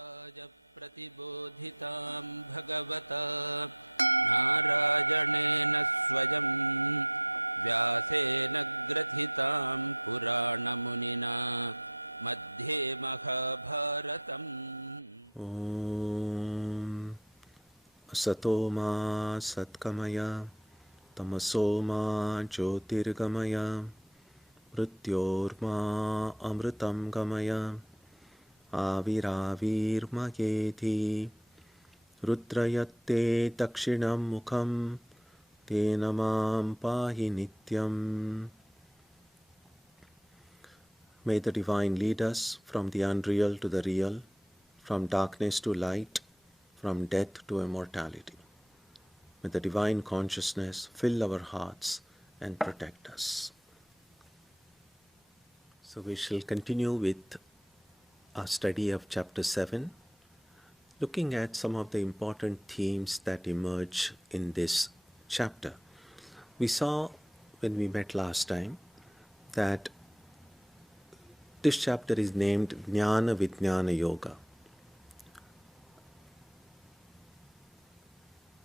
यथाज प्रतिबोधितां भगवता नारायणेन स्वयं व्यासेन ग्रथितां पुराणमुनिना मध्ये महाभारतम्। ॐ सतो मा सत्कमय तमसो मा ज्योतिर्गमय मृत्योर्मा अमृतं गमय आविराविर्मयेति रुद्रयत्ते दक्षिणं मुखं तेन मां पाहि नित्यम्. May the Divine lead us from the unreal to the real, from darkness to light, from death to immortality. May the Divine consciousness fill our hearts and protect us. So we shall continue with our study of chapter 7, looking at some of the important themes that emerge in this chapter. We saw when we met last time that this chapter is named Jnana Vijnana Yoga.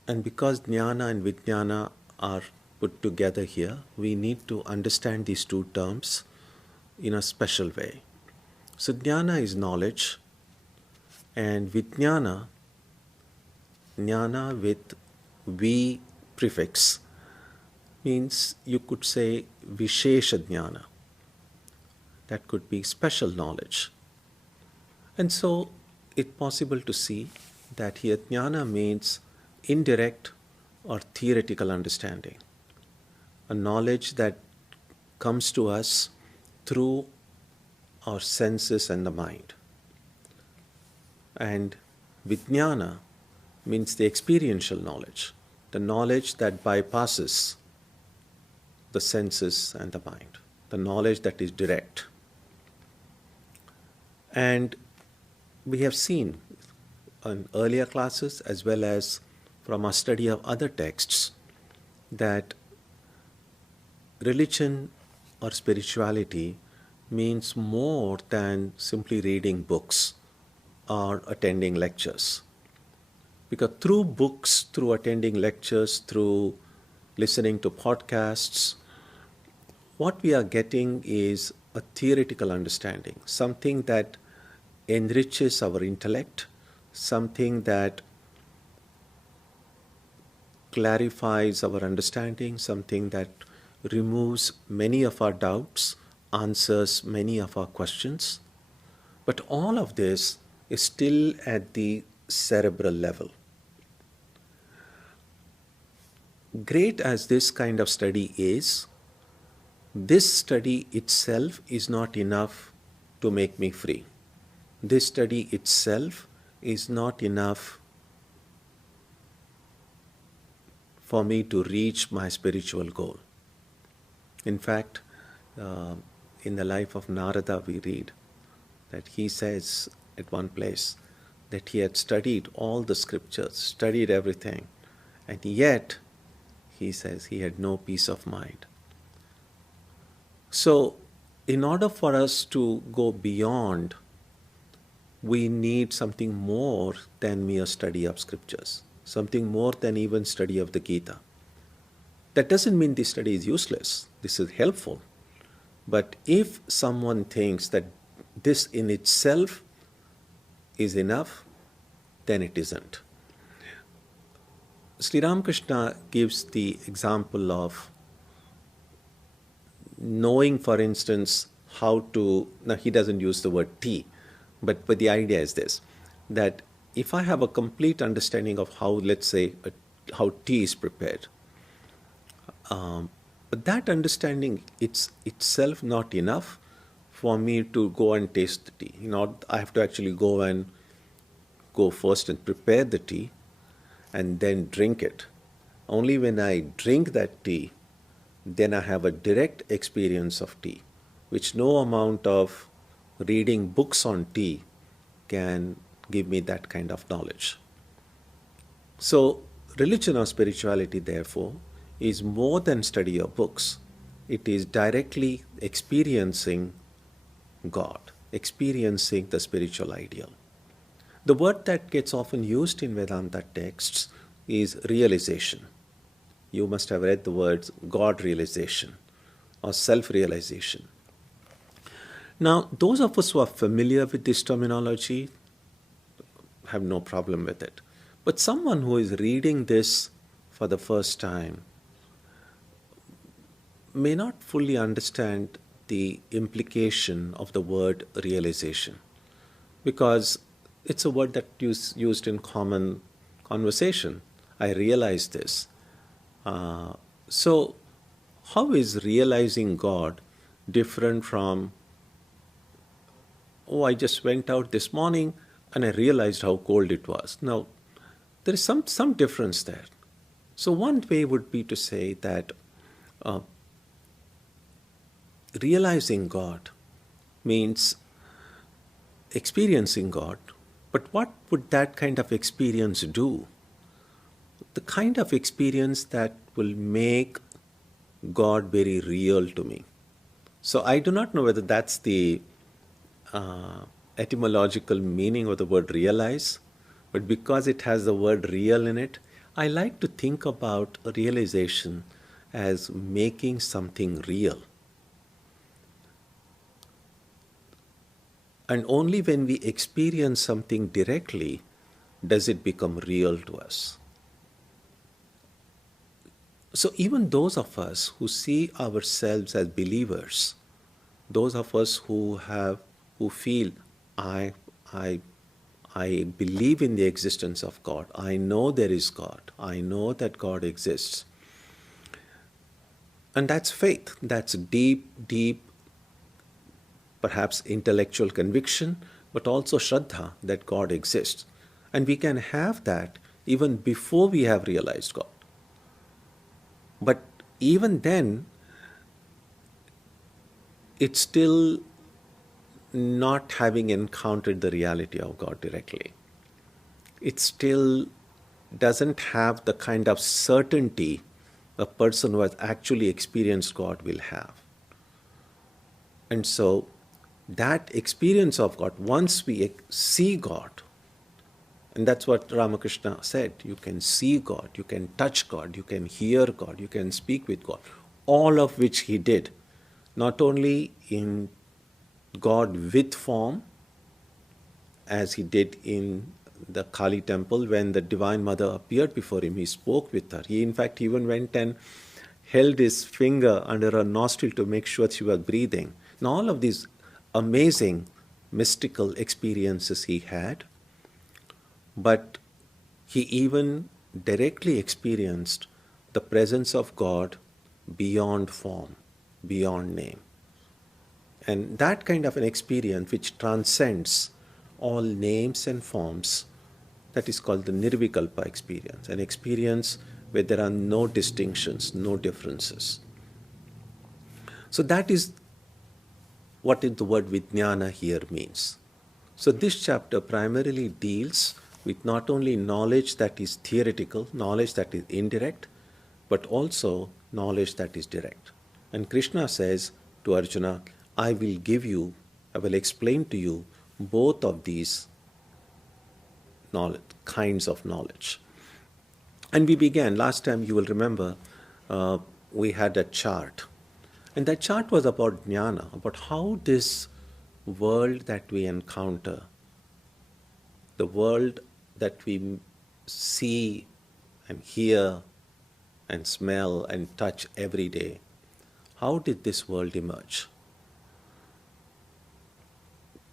And because Jnana and Vijnana are put together here, we need to understand these two terms in a special way. So Jnana is knowledge, and Vijnana, Jnana with V prefix, means you could say Vishesha Jnana. That could be special knowledge. And so it's possible to see that here Jnana means indirect or theoretical understanding, a knowledge that comes to us through our senses and the mind. And Vijnana means the experiential knowledge, the knowledge that bypasses the senses and the mind, the knowledge that is direct. And we have seen in earlier classes as well as from our study of other texts that religion or spirituality means more than simply reading books or attending lectures. Because through books, through attending lectures, through listening to podcasts, what we are getting is a theoretical understanding, something that enriches our intellect, something that clarifies our understanding, something that removes many of our doubts, answers many of our questions. But all of this is still at the cerebral level. Great as this kind of study is, this study itself is not enough to make me free. This study itself is not enough for me to reach my spiritual goal. In fact, in the life of Narada we read that he says at one place that he had studied all the scriptures, studied everything, and yet he says he had no peace of mind. So in order for us to go beyond, we need something more than mere study of scriptures, something more than even study of the Gita. That doesn't mean this study is useless. This is helpful. But if someone thinks that this in itself is enough, then it isn't. Sri Ramakrishna gives the example of knowing, for instance, how to, now he doesn't use the word tea, but the idea is this, that if I have a complete understanding of how, let's say, how tea is prepared, but that understanding it's itself not enough for me to go and taste the tea. I have to actually go first and prepare the tea and then drink it. Only when I drink that tea, then I have a direct experience of tea, which no amount of reading books on tea can give me that kind of knowledge. So religion or spirituality, therefore, is more than study of books. It is directly experiencing God, experiencing the spiritual ideal. The word that gets often used in Vedanta texts is realization. You must have read the words God realization or self realization. Now, those of us who are familiar with this terminology have no problem with it. But someone who is reading this for the first time may not fully understand the implication of the word realization, because it's a word that used in common conversation. I realize this. So, how is realizing God different from, oh, I just went out this morning and I realized how cold it was? Now, there is some difference there. So, one way would be to say that realizing God means experiencing God, but what would that kind of experience do? The kind of experience that will make God very real to me. So I do not know whether that's the etymological meaning of the word realize, but because it has the word real in it, I like to think about realization as making something real. And only when we experience something directly does it become real to us. So even those of us who see ourselves as believers, those of us who feel I believe in the existence of God, I know there is God, I know that God exists. And that's faith, that's deep, perhaps intellectual conviction, but also Shraddha that God exists. And we can have that even before we have realized God. But even then, it's still not having encountered the reality of God directly. It still doesn't have the kind of certainty a person who has actually experienced God will have. And so, that experience of God, once we see God, and that's what Ramakrishna said, you can see God, you can touch God, you can hear God, you can speak with God, all of which he did, not only in God with form, as he did in the Kali temple when the Divine Mother appeared before him, he spoke with her. He in fact even went and held his finger under her nostril to make sure she was breathing. Now all of these amazing mystical experiences he had, but he even directly experienced the presence of God beyond form, beyond name. And that kind of an experience which transcends all names and forms, that is called the Nirvikalpa experience, an experience where there are no distinctions, no differences. So that is what the word Vijnana here means. So this chapter primarily deals with not only knowledge that is theoretical, knowledge that is indirect, but also knowledge that is direct. And Krishna says to Arjuna, I will explain to you both of these kinds of knowledge. And we began, last time you will remember, we had a chart. And that chart was about jnana, about how this world that we encounter, the world that we see and hear and smell and touch every day, how did this world emerge?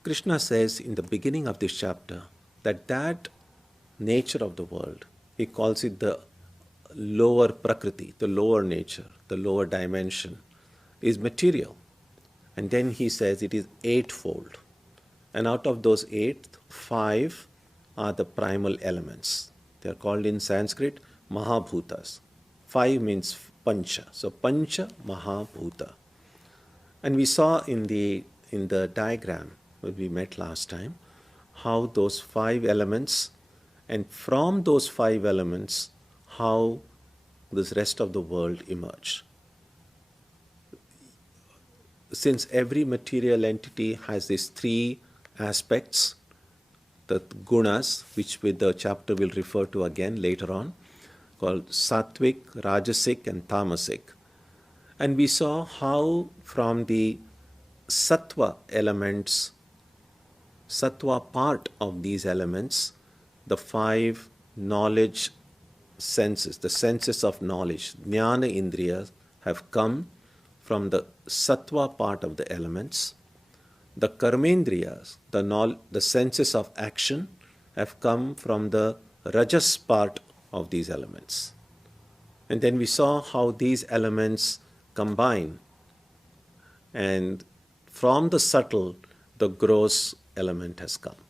Krishna says in the beginning of this chapter that nature of the world, he calls it the lower prakriti, the lower nature, the lower dimension, is material. And then he says it is eightfold. And out of those eight, 5 are the primal elements. They are called in Sanskrit Mahabhutas. 5 means Pancha. So Pancha Mahabhuta. And we saw in the diagram when we met last time how those 5 elements, and from those 5 elements, how this rest of the world emerged. Since every material entity has these 3 aspects, the gunas, which the chapter will refer to again later on, called sattvic, rajasic, and tamasic. And we saw how from the sattva elements, sattva part of these elements, the five knowledge senses, the senses of knowledge, jnana indriyas, have come from the sattva part of the elements. The karmendriyas, the senses of action, have come from the rajas part of these elements. And then we saw how these elements combine, and from the subtle, the gross element has come.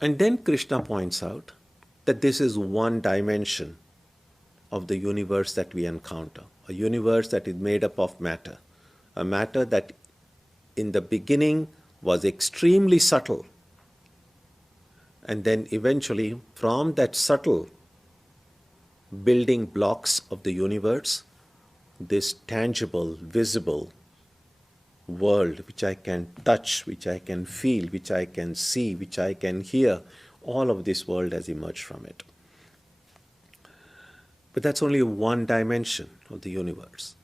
And then Krishna points out that this is one dimension of the universe that we encounter, a universe that is made up of matter, a matter that in the beginning was extremely subtle, and then eventually from that subtle building blocks of the universe, this tangible, visible world which I can touch, which I can feel, which I can see, which I can hear, all of this world has emerged from it. But that's only one dimension of the universe.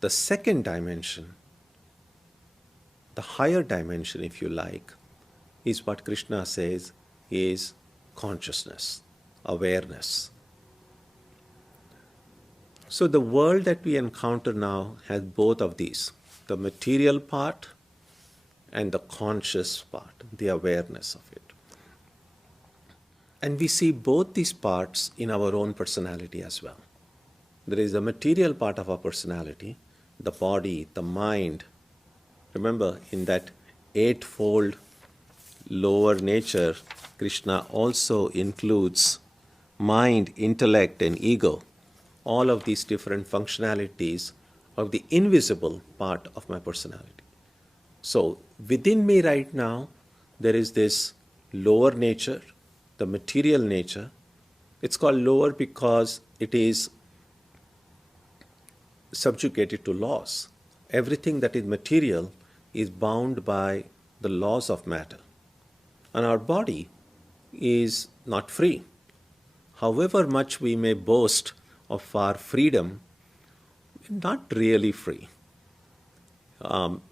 The second dimension, the higher dimension if you like, is what Krishna says is consciousness, awareness. So the world that we encounter now has both of these, the material part and the conscious part, the awareness of it. And we see both these parts in our own personality as well. There is the material part of our personality, the body, the mind. Remember, in that eightfold lower nature, Krishna also includes mind, intellect, and ego. All of these different functionalities of the invisible part of my personality. So within me right now, there is this lower nature, the material nature. It's called lower because it is subjugated to laws. Everything that is material is bound by the laws of matter. And our body is not free. However much we may boast of our freedom, not really free.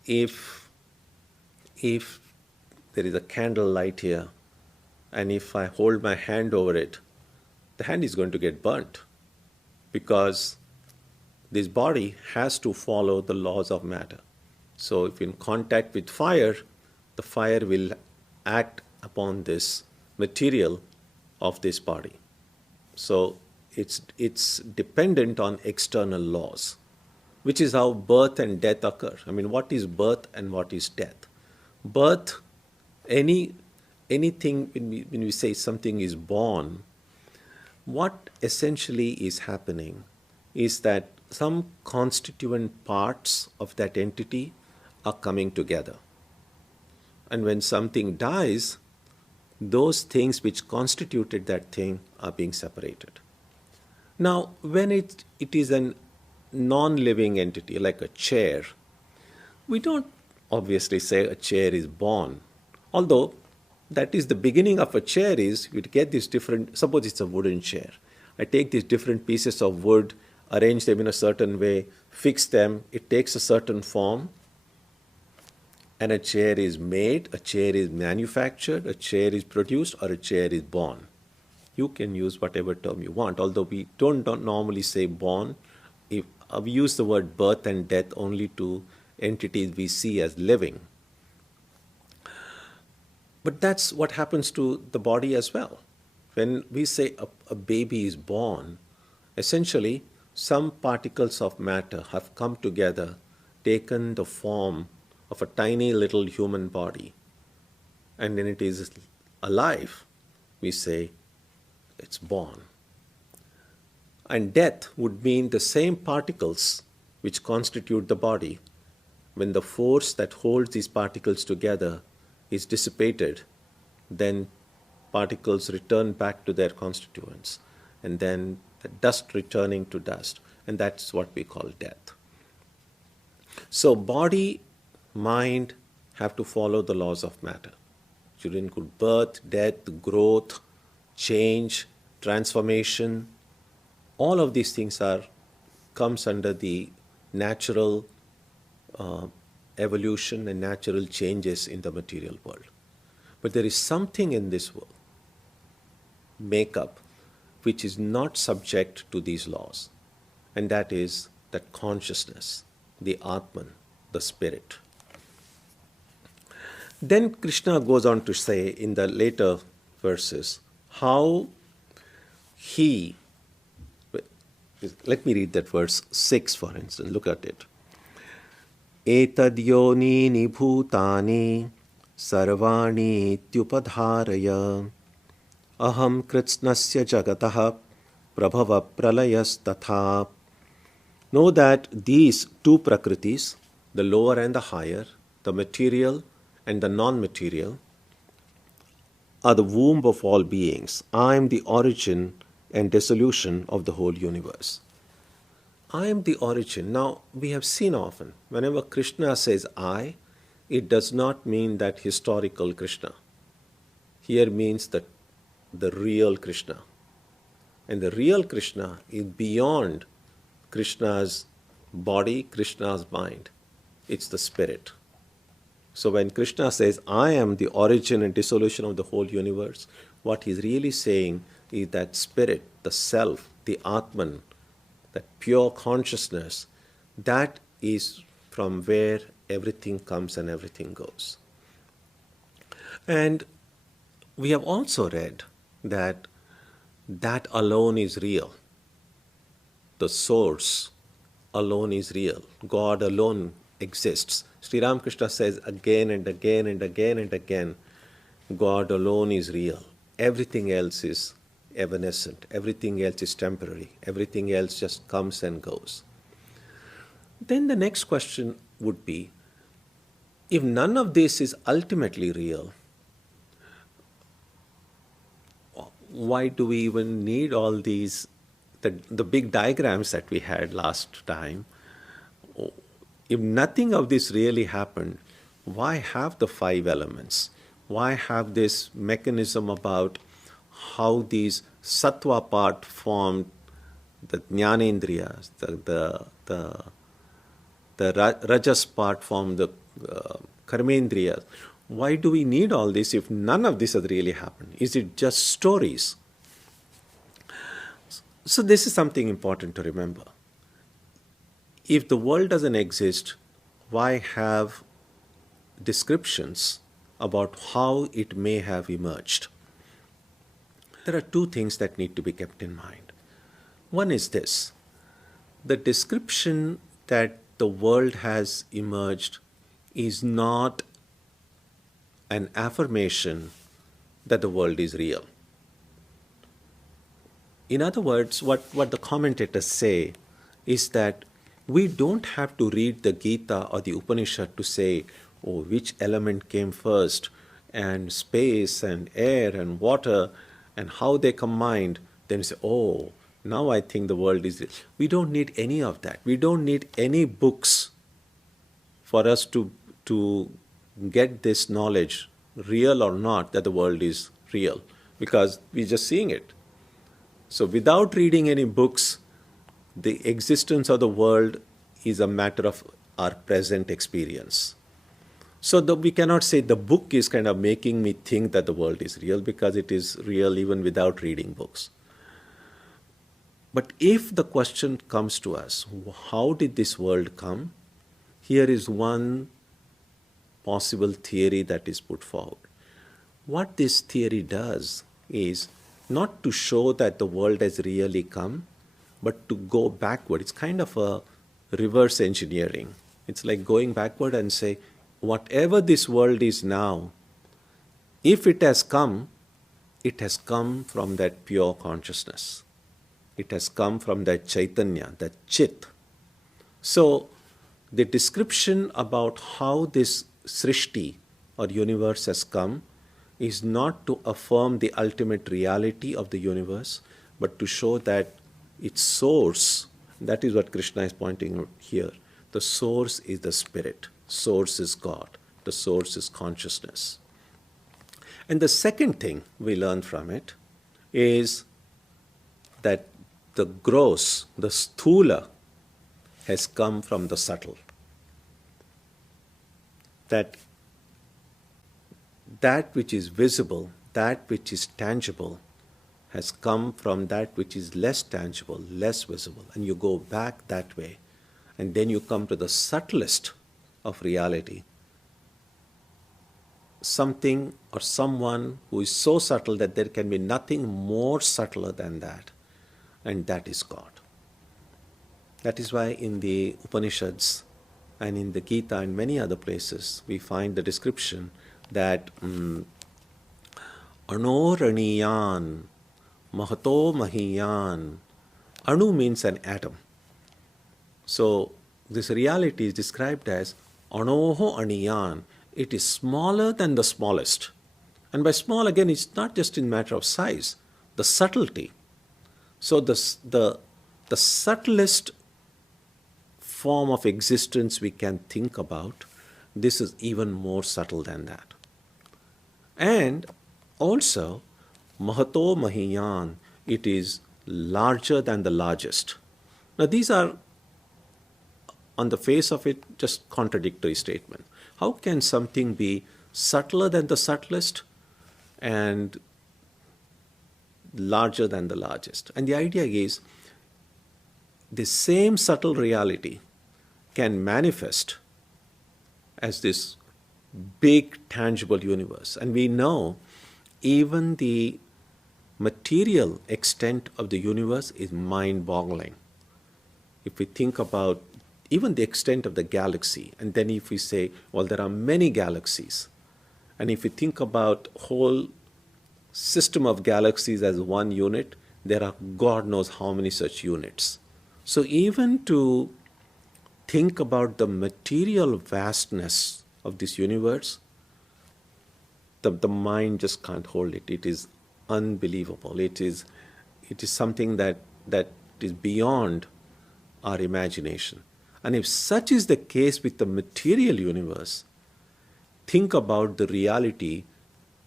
If there is a candle light here, and if I hold my hand over it, the hand is going to get burnt, because this body has to follow the laws of matter. So if in contact with fire, the fire will act upon this material of this body. So it's dependent on external laws, which is how birth and death occur. I mean, what is birth and what is death? Birth, anything, when we say something is born, what essentially is happening is that some constituent parts of that entity are coming together. And when something dies, those things which constituted that thing are being separated. Now, when it is a non-living entity, like a chair, we don't obviously say a chair is born. Although, that is the beginning of a chair is, you get these different, suppose it's a wooden chair. I take these different pieces of wood, arrange them in a certain way, fix them, it takes a certain form, and a chair is made, a chair is manufactured, a chair is produced, or a chair is born. You can use whatever term you want, although we don't normally say born. We use the word birth and death only to entities we see as living. But that's what happens to the body as well. When we say a baby is born, essentially some particles of matter have come together, taken the form of a tiny little human body, and then it is alive. We say it's born. And death would mean the same particles which constitute the body, when the force that holds these particles together is dissipated, then particles return back to their constituents, and then the dust returning to dust, and that's what we call death. So body, mind have to follow the laws of matter. Should include birth, death, growth, change, transformation. All of these things comes under the natural evolution and natural changes in the material world. But there is something in this world, makeup, which is not subject to these laws, and that is that consciousness, the Atman, the spirit. Then Krishna goes on to say in the later verses how he, let me read that verse 6 for instance, look at it. Etad yonini bhutani sarvani tyupadharaya aham kritsnasya jagatah prabhava pralayas tatha. Know that these two prakritis, the lower and the higher, the material and the non-material, are the womb of all beings. I am the origin and dissolution of the whole universe. I am the origin. Now, we have seen often, whenever Krishna says I, it does not mean that historical Krishna. Here means that the real Krishna. And the real Krishna is beyond Krishna's body, Krishna's mind. It's the spirit. So when Krishna says, I am the origin and dissolution of the whole universe, what he's really saying is that spirit, the self, the Atman, that pure consciousness, that is from where everything comes and everything goes. And we have also read that that alone is real. The source alone is real. God alone exists. Sri Ramakrishna says again and again and again and again, God alone is real. Everything else is evanescent. Everything else is temporary. Everything else just comes and goes. Then the next question would be, if none of this is ultimately real, why do we even need all these, the big diagrams that we had last time? If nothing of this really happened, why have the 5 elements? Why have this mechanism about how these sattva part formed the jnanendriyas, the rajas part formed the karmendriyas? Why do we need all this if none of this has really happened? Is it just stories? So this is something important to remember. If the world doesn't exist, why have descriptions about how it may have emerged? There are 2 things that need to be kept in mind. One is this: the description that the world has emerged is not an affirmation that the world is real. In other words, what the commentators say is that we don't have to read the Gita or the Upanishad to say, oh, which element came first, and space and air and water and how they combined. Then say, oh, now I think the world is real. We don't need any of that. We don't need any books for us to get this knowledge, real or not, that the world is real, because we're just seeing it. So without reading any books, the existence of the world is a matter of our present experience. So we cannot say the book is kind of making me think that the world is real, because it is real even without reading books. But if the question comes to us, how did this world come? Here is one possible theory that is put forward. What this theory does is not to show that the world has really come, but to go backward. It's kind of a reverse engineering. It's like going backward and say, whatever this world is now, if it has come from that pure consciousness. It has come from that Chaitanya, that Chit. So the description about how this Srishti or universe has come is not to affirm the ultimate reality of the universe, but to show that its source, that is what Krishna is pointing out here. The source is the spirit. Source is God. the source is consciousness. And the second thing we learn from it is that the gross, the sthula, has come from the subtle. That which is visible, that which is tangible, has come from that which is less tangible, less visible. And you go back that way. And then you come to the subtlest of reality. Something or someone who is so subtle that there can be nothing more subtler than that. And that is God. That is why in the Upanishads and in the Gita and many other places we find the description that Anoraniyan, Mahato Mahiyan. Anu means an atom. So this reality is described as Anoho Aniyan. It is smaller than the smallest. And by small, again, it's not just in matter of size, the subtlety. So the subtlest form of existence we can think about, this is even more subtle than that. And also, Mahato Mahiyan, it is larger than the largest. Now these are, on the face of it, just contradictory statement. How can something be subtler than the subtlest and larger than the largest? And the idea is the same subtle reality can manifest as this big tangible universe. And we know even the material extent of the universe is mind-boggling. If we think about even the extent of the galaxy, and then if we say, well, there are many galaxies, and if we think about whole system of galaxies as one unit, there are God knows how many such units. So even to think about the material vastness of this universe, the mind just can't hold it. It is unbelievable. It is something that is beyond our imagination. And if such is the case with the material universe, think about the reality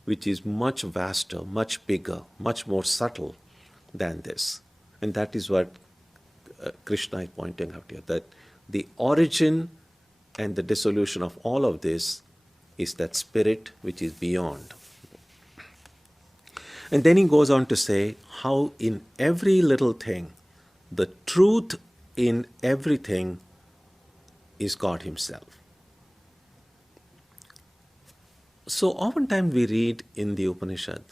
which is much vaster, much bigger, much more subtle than this. And that is what Krishna is pointing out here, that the origin and the dissolution of all of this is that spirit which is beyond. And then he goes on to say how in every little thing, the truth in everything is God himself. So oftentimes we read in the Upanishad,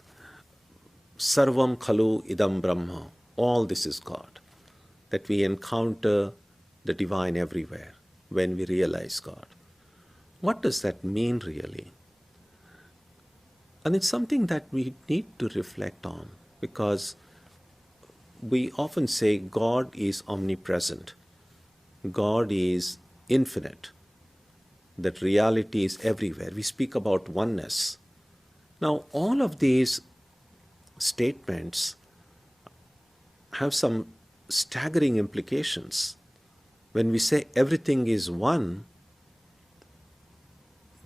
Sarvam Khalu Idam Brahma, all this is God. That we encounter the divine everywhere when we realize God. What does that mean really? And it's something that we need to reflect on, because we often say God is omnipresent, God is infinite, that reality is everywhere. We speak about oneness. Now, all of these statements have some staggering implications. When we say everything is one,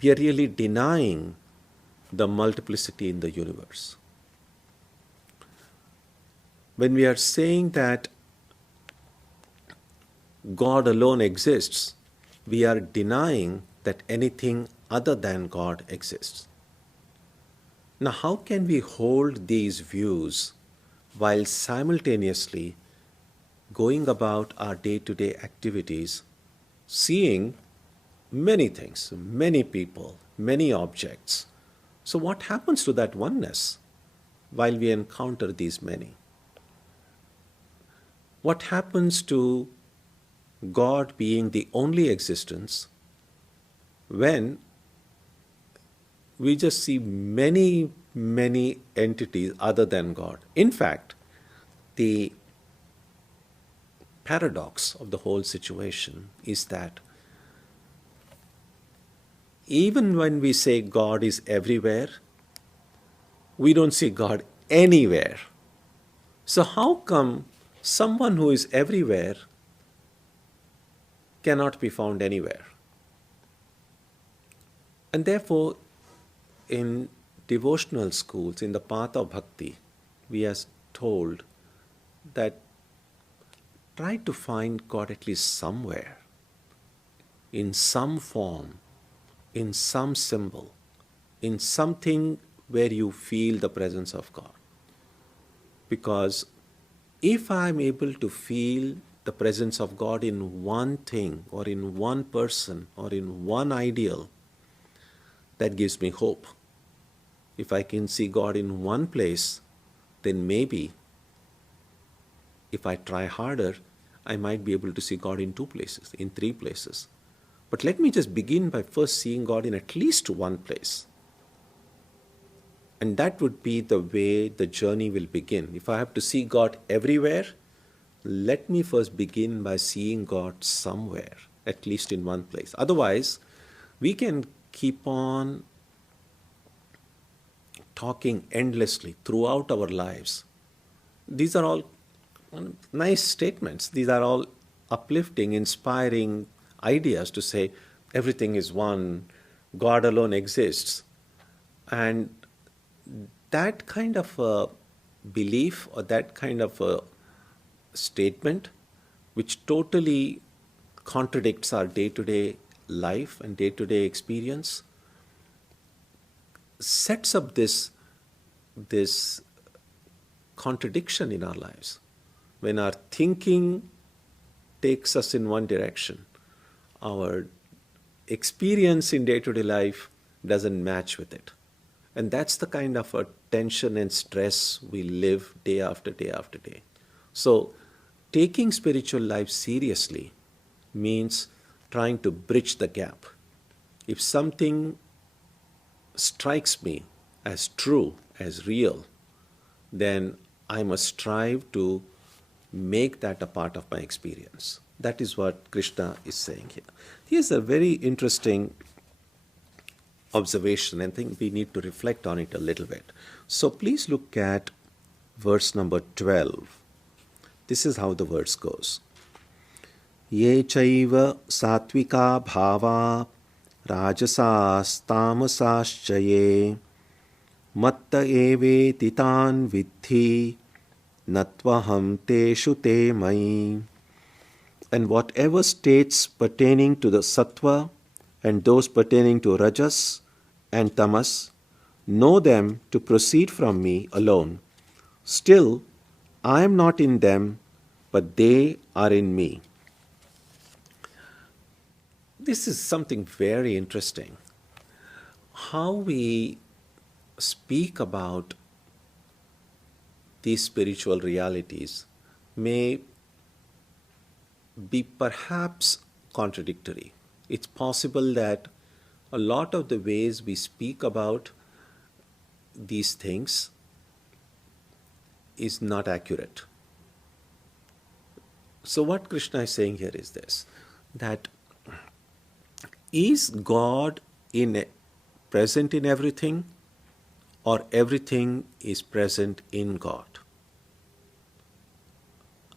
we are really denying the multiplicity in the universe. When we are saying that God alone exists, we are denying that anything other than God exists. Now, how can we hold these views while simultaneously going about our day-to-day activities, seeing many things, many people, many objects? So what happens to that oneness while we encounter these many? What happens to God being the only existence when we just see many, many entities other than God? In fact, the paradox of the whole situation is that even when we say God is everywhere, we don't see God anywhere. So how come someone who is everywhere cannot be found anywhere? And therefore, in devotional schools, in the path of bhakti, we are told that try to find God at least somewhere, in some form, in some symbol, in something where you feel the presence of God. Because if I am able to feel the presence of God in one thing, or in one person, or in one ideal, that gives me hope. If I can see God in one place, then maybe if I try harder, I might be able to see God in 2 places, in 3 places. But let me just begin by first seeing God in at least one place. And that would be the way the journey will begin. If I have to see God everywhere, let me first begin by seeing God somewhere, at least in one place. Otherwise, we can keep on talking endlessly throughout our lives. These are all nice statements. These are all uplifting, inspiring ideas to say everything is one, God alone exists. And that kind of a belief, or that kind of a statement, which totally contradicts our day-to-day life and day-to-day experience, sets up this contradiction in our lives. When our thinking takes us in one direction, our experience in day-to-day life doesn't match with it. And that's the kind of a tension and stress we live day after day after day. So, taking spiritual life seriously means trying to bridge the gap. If something strikes me as true, as real, then I must strive to make that a part of my experience. That is what Krishna is saying here. Here's a very interesting observation, and I think we need to reflect on it a little bit. So please look at verse number 12. This is how the verse goes. Ye chaiva satvika bhava rajasas tamasaschaye matta eve titan vidhi natvaham teshu te mai. And whatever states pertaining to the sattva and those pertaining to rajas and tamas, know them to proceed from me alone. Still, I am not in them, but they are in me. This is something very interesting. How we speak about these spiritual realities may be perhaps contradictory. It's possible that a lot of the ways we speak about these things is not accurate. So what Krishna is saying here is this, that is God present in everything, or everything is present in God?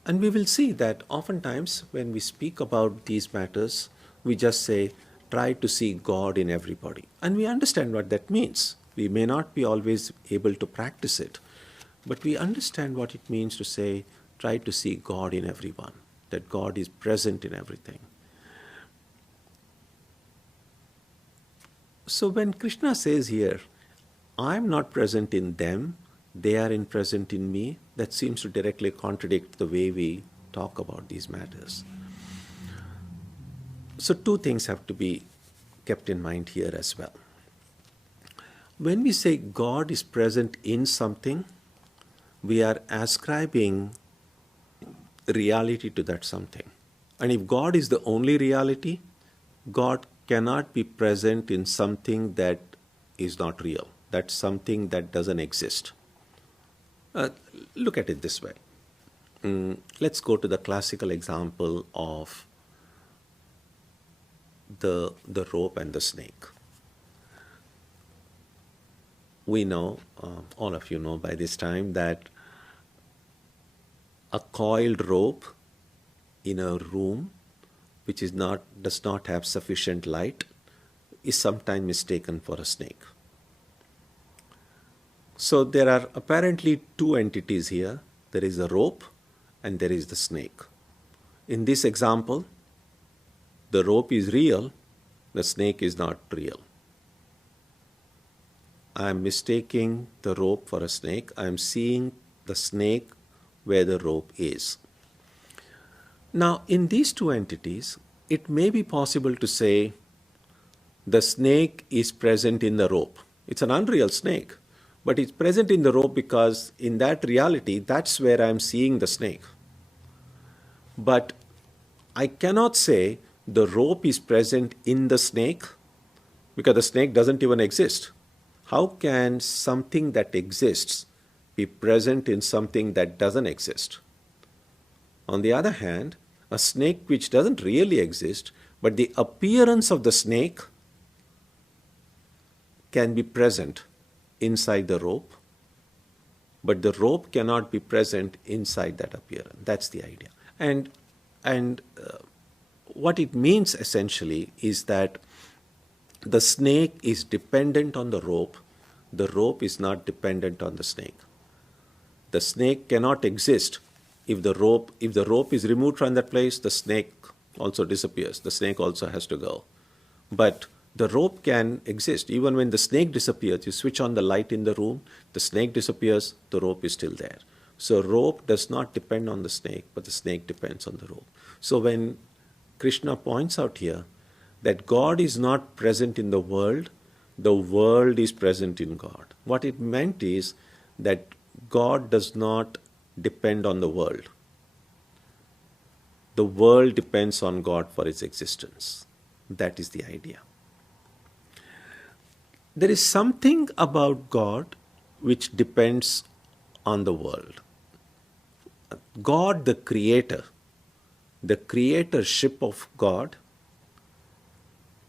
And we will see that oftentimes when we speak about these matters, we just say, try to see God in everybody. And we understand what that means. We may not be always able to practice it, but we understand what it means to say, try to see God in everyone, that God is present in everything. So when Krishna says here, I am not present in them, they are present in me, that seems to directly contradict the way we talk about these matters. So 2 things have to be kept in mind here as well. When we say God is present in something, we are ascribing reality to that something. And if God is the only reality, God cannot be present in something that is not real. That's something that doesn't exist. Look at it this way. Let's go to the classical example of the rope and the snake. We know, all of you know by this time, that a coiled rope in a room which does not have sufficient light is sometimes mistaken for a snake. So there are apparently two entities here. There is a rope and there is the snake. In this example, the rope is real, the snake is not real. I am mistaking the rope for a snake. I am seeing the snake where the rope is. Now, in these two entities, it may be possible to say the snake is present in the rope. It's an unreal snake, but it's present in the rope because in that reality, that's where I'm seeing the snake. But I cannot say the rope is present in the snake because the snake doesn't even exist. How can something that exists be present in something that doesn't exist? On the other hand, a snake which doesn't really exist, but the appearance of the snake can be present inside the rope, but the rope cannot be present inside that appearance. That's the idea. And what it means essentially is that the snake is dependent on the rope is not dependent on the snake. The snake cannot exist if the rope is removed from that place, the snake also disappears. The snake also has to go. But the rope can exist. Even when the snake disappears, you switch on the light in the room, the snake disappears, the rope is still there. So rope does not depend on the snake, but the snake depends on the rope. So when Krishna points out here that God is not present in the world is present in God. What it meant is that God does not depend on the world. The world depends on God for its existence. That is the idea. There is something about God which depends on the world. God, the creator, the creatorship of God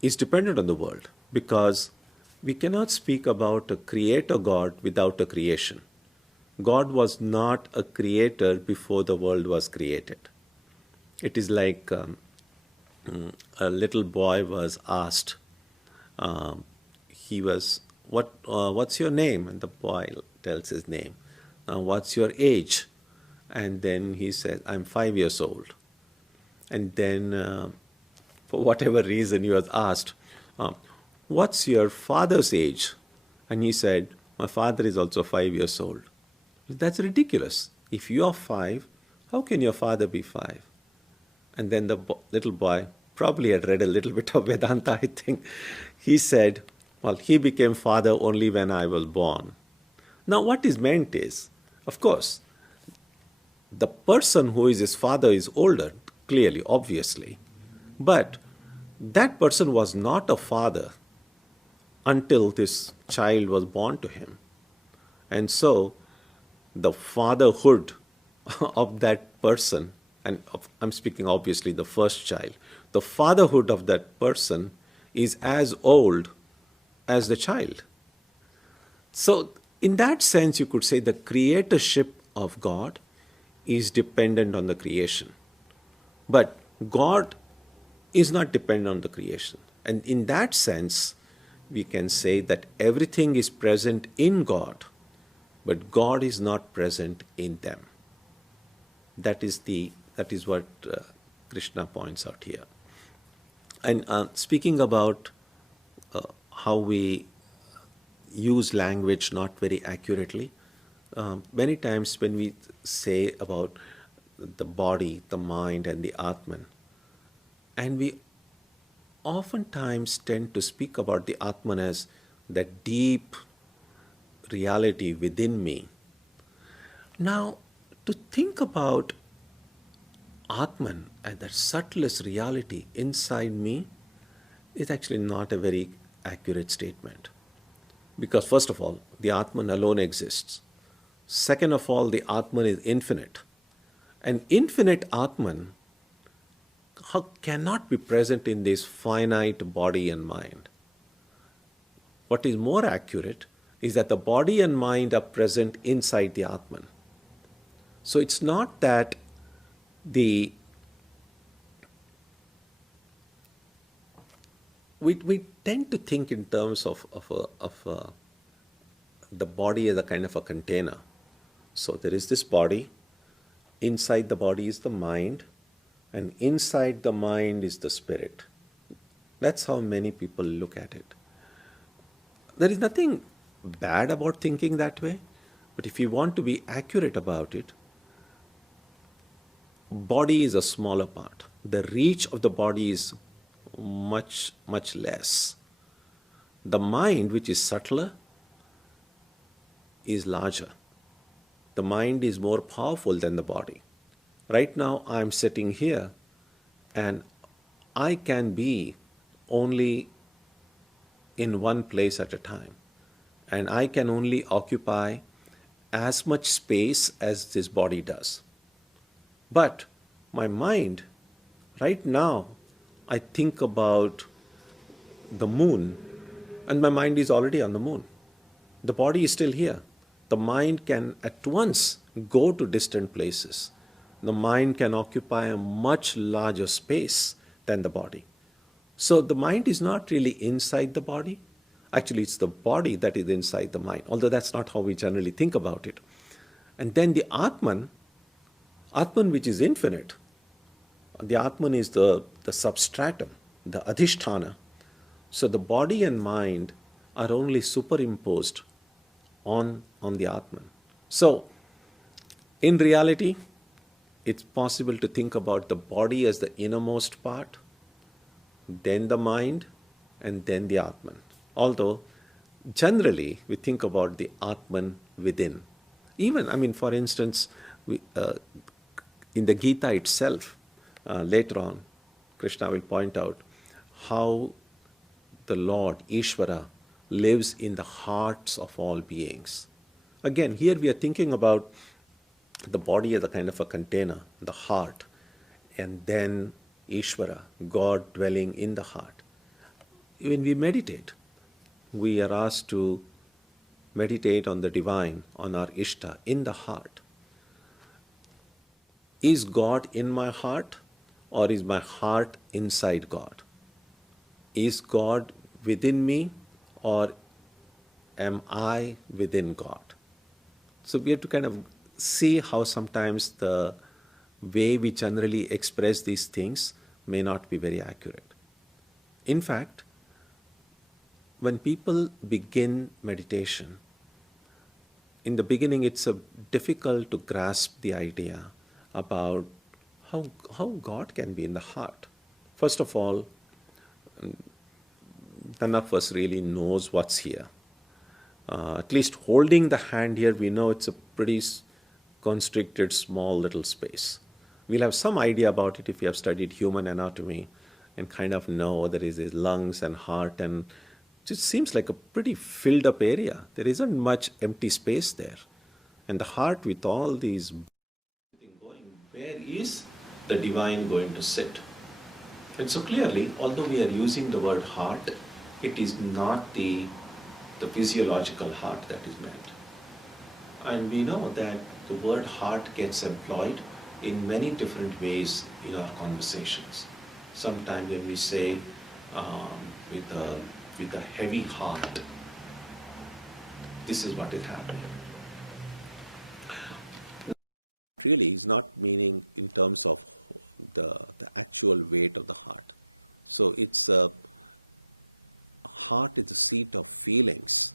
is dependent on the world because we cannot speak about a creator God without a creation. God was not a creator before the world was created. It is like a little boy was asked, what's your name? And the boy tells his name. What's your age? And then he says, I'm 5 years old. And then for whatever reason he was asked, what's your father's age? And he said, my father is also 5 years old. That's ridiculous. If you are 5, how can your father be 5? And then the little boy probably had read a little bit of Vedanta, I think. He said, well, he became father only when I was born. Now what is meant is, of course, the person who is his father is older, clearly, obviously. But that person was not a father until this child was born to him. And so the fatherhood of that person, and I'm speaking obviously the first child, the fatherhood of that person is as old as the child. So in that sense, you could say the creatorship of God is dependent on the creation. But God is not dependent on the creation. And in that sense, we can say that everything is present in God, but God is not present in them. That is what Krishna points out here. And speaking about how we use language not very accurately, many times when we say about the body, the mind, and the Atman, and we oftentimes tend to speak about the Atman as that deep reality within me. Now, to think about Atman as that subtlest reality inside me is actually not a very accurate statement. Because first of all, the Atman alone exists. Second of all, the Atman is infinite. An infinite Atman cannot be present in this finite body and mind. What is more accurate is that the body and mind are present inside the Atman. So it's not that we tend to think in terms of the body as a kind of a container. So there is this body, inside the body is the mind, and inside the mind is the spirit. That's how many people look at it. There is nothing bad about thinking that way, but if you want to be accurate about it, body is a smaller part. The reach of the body is much, much less. The mind, which is subtler, is larger. The mind is more powerful than the body. Right now, I'm sitting here and I can be only in one place at a time. And I can only occupy as much space as this body does. But my mind, right now, I think about the moon, and my mind is already on the moon. The body is still here. The mind can at once go to distant places. The mind can occupy a much larger space than the body. So the mind is not really inside the body. Actually, it's the body that is inside the mind, although that's not how we generally think about it. And then the Atman which is infinite, the Atman is the substratum, the adhisthana. So the body and mind are only superimposed on the Atman. So in reality, it's possible to think about the body as the innermost part, then the mind, and then the Atman. Although generally we think about the Atman within. Even, for instance, in the Gita itself, later on, Krishna will point out how the Lord, Ishvara, lives in the hearts of all beings. Again, here we are thinking about the body as a kind of a container, the heart, and then Ishvara, God dwelling in the heart. When we meditate, we are asked to meditate on the divine, on our Ishta, in the heart. Is God in my heart, or is my heart inside God? Is God within me, or am I within God? So we have to kind of see how sometimes the way we generally express these things may not be very accurate. In fact, when people begin meditation, in the beginning it's difficult to grasp the idea about how God can be in the heart. First of all, none of us really knows what's here. At least holding the hand here, we know it's a pretty constricted, small little space. We'll have some idea about it if we have studied human anatomy and kind of know there is lungs and heart, and it just seems like a pretty filled up area. There isn't much empty space there. And the heart, with all these going, where is the divine going to sit? And so clearly, although we are using the word heart, it is not the physiological heart that is meant. And we know that the word heart gets employed in many different ways in our conversations. Sometimes when we say with a heavy heart, this is what is happening. Really is not meaning in terms of the actual weight of the heart. So it's heart is the seat of feelings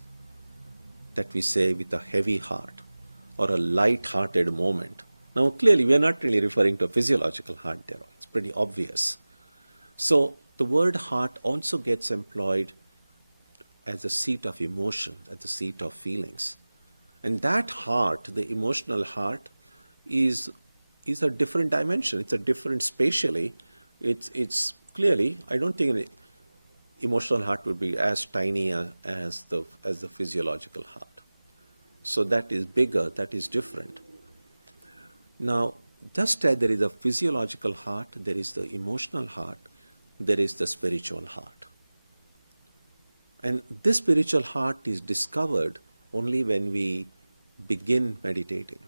that we say with a heavy heart or a light-hearted moment. Now clearly we are not really referring to a physiological heart there. It's pretty obvious. So the word heart also gets employed as a seat of emotion, as the seat of feelings. And that heart, the emotional heart, is a different dimension. It's a different spatially. It's clearly, I don't think an emotional heart would be as tiny as the physiological heart. So that is bigger, that is different. Now, just as there is a physiological heart, there is the emotional heart, there is the spiritual heart. And this spiritual heart is discovered only when we begin meditating.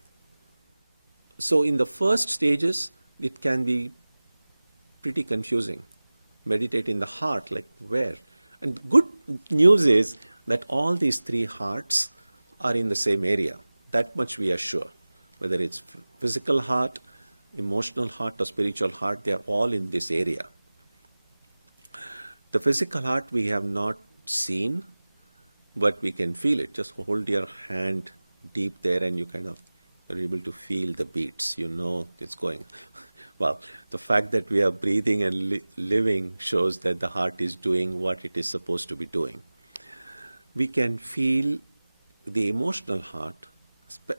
So in the first stages, it can be pretty confusing. Meditate in the heart, like where? And good news is that all these three hearts are in the same area. That much we are sure. Whether it's physical heart, emotional heart, or spiritual heart, they are all in this area. The physical heart we have not seen, but we can feel it. Just hold your hand deep there and you kind of are able to feel the beats. You know it's going. Well, the fact that we are breathing and living shows that the heart is doing what it is supposed to be doing. We can feel the emotional heart,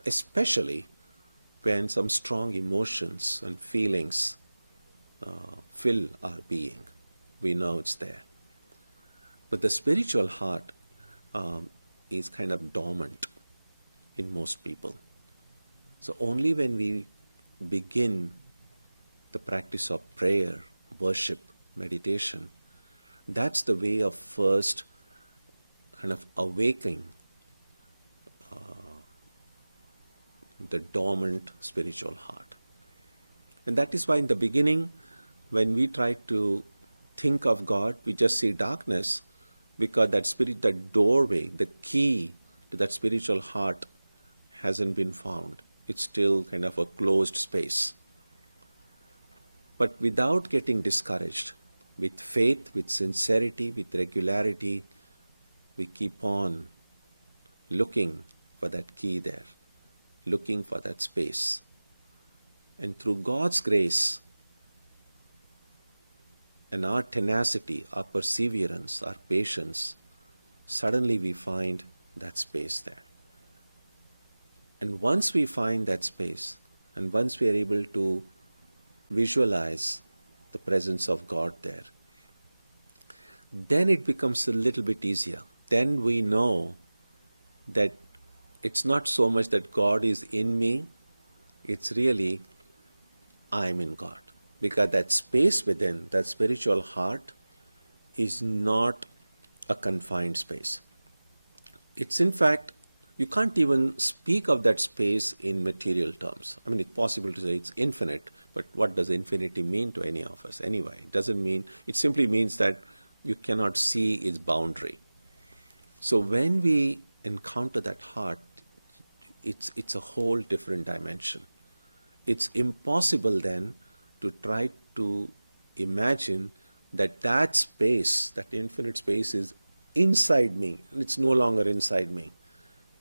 especially when some strong emotions and feelings fill our being. We know it's there. But the spiritual heart is kind of dormant in most people. So only when we begin the practice of prayer, worship, meditation, that's the way of first kind of awakening the dormant spiritual heart. And that is why in the beginning, when we try to think of God, we just see darkness, because that doorway, the key to that spiritual heart hasn't been found. It's still kind of a closed space. But without getting discouraged, with faith, with sincerity, with regularity, we keep on looking for that key there, looking for that space. And through God's grace and our tenacity, our perseverance, our patience, suddenly we find that space there. And once we find that space, and once we are able to visualize the presence of God there, then it becomes a little bit easier. Then we know that it's not so much that God is in me, it's really I'm in God. Because that space within, that spiritual heart, is not a confined space. It's in fact, you can't even speak of that space in material terms. I mean, it's possible to say it's infinite, but what does infinity mean to any of us anyway? It doesn't mean, it simply means that you cannot see its boundary. So when we encounter that heart, it's a whole different dimension. It's impossible then to try to imagine that space, that infinite space, is inside me. It's no longer inside me.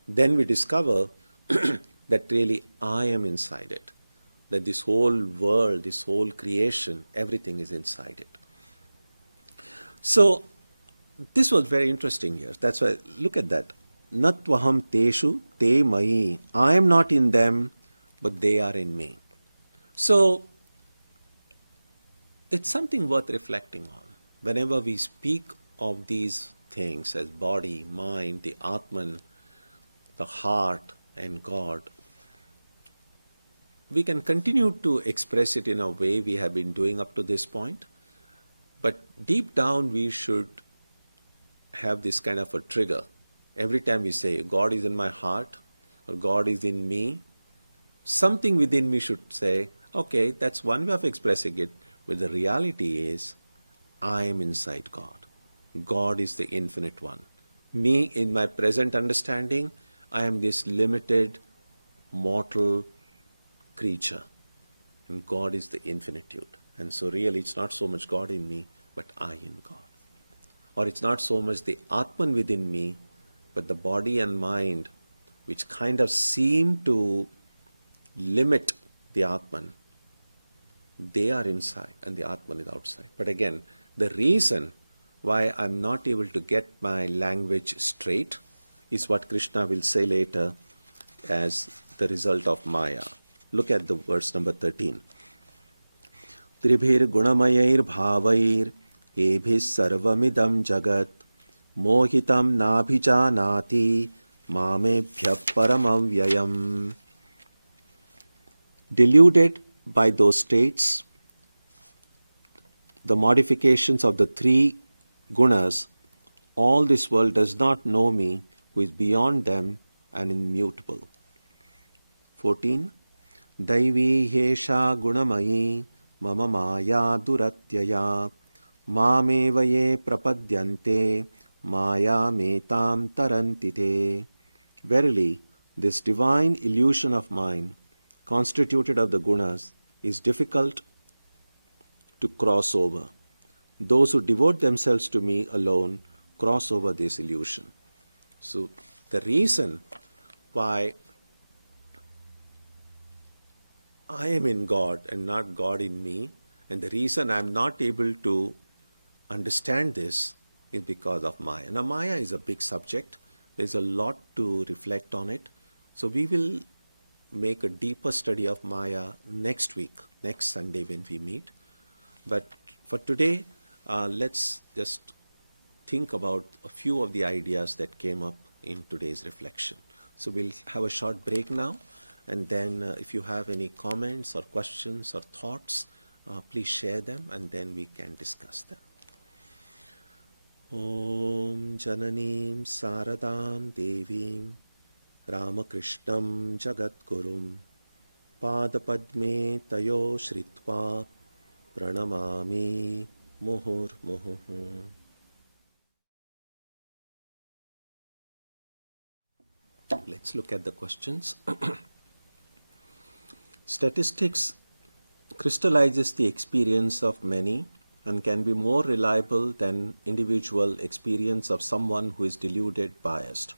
Then we discover that really I am inside it. That this whole world, this whole creation, everything is inside it. So this was very interesting here. That's why, look at that. Natvaham teshu te mai. I am not in them, but they are in me. So it's something worth reflecting on. Whenever we speak of these things as body, mind, the Atman, the heart, and God, we can continue to express it in a way we have been doing up to this point. But deep down, we should have this kind of a trigger. Every time we say, God is in my heart, or God is in me, something within me should say, okay, that's one way of expressing it, but the reality is, I am inside God. God is the infinite one. Me, in my present understanding, I am this limited, mortal creature. And God is the infinitude. And so really, it's not so much God in me, but I in God. Or it's not so much the Atman within me, but the body and mind, which kind of seem to limit the Atman. They are inside and the Atman is outside. But again, the reason why I'm not able to get my language straight is what Krishna will say later as the result of Maya. Look at the verse number 13. Tribhir gunamayair bhavair ebhis sarvamidam jagat mohitam nabhijanati mamebhya paramavyayam. Deluded by those states, the modifications of the three gunas, all this world does not know me, who is beyond them and immutable. 14. Daivi hesha gunamayi mama maya duratyaya mamevaye prapadyante maya metam tarantite. Verily, this divine illusion of mine, constituted of the gunas, is difficult to cross over. Those who devote themselves to me alone cross over this illusion. So, the reason why I am in God and not God in me, and the reason I am not able to understand this is because of Maya. Now, Maya is a big subject. There's a lot to reflect on it. So, we will make a deeper study of Maya next week, next Sunday when we meet. But for today, let's just think about a few of the ideas that came up in today's reflection. So we'll have a short break now, and then if you have any comments or questions or thoughts, please share them, and then we can discuss them. Om Jananim Saradam Devim Ramakrishnam Jagatgurum Padapadme Tayo Shritva Pranamami Muhur Muhuhu. Let's look at the questions. Statistics crystallizes the experience of many and can be more reliable than individual experience of someone who is deluded, biased.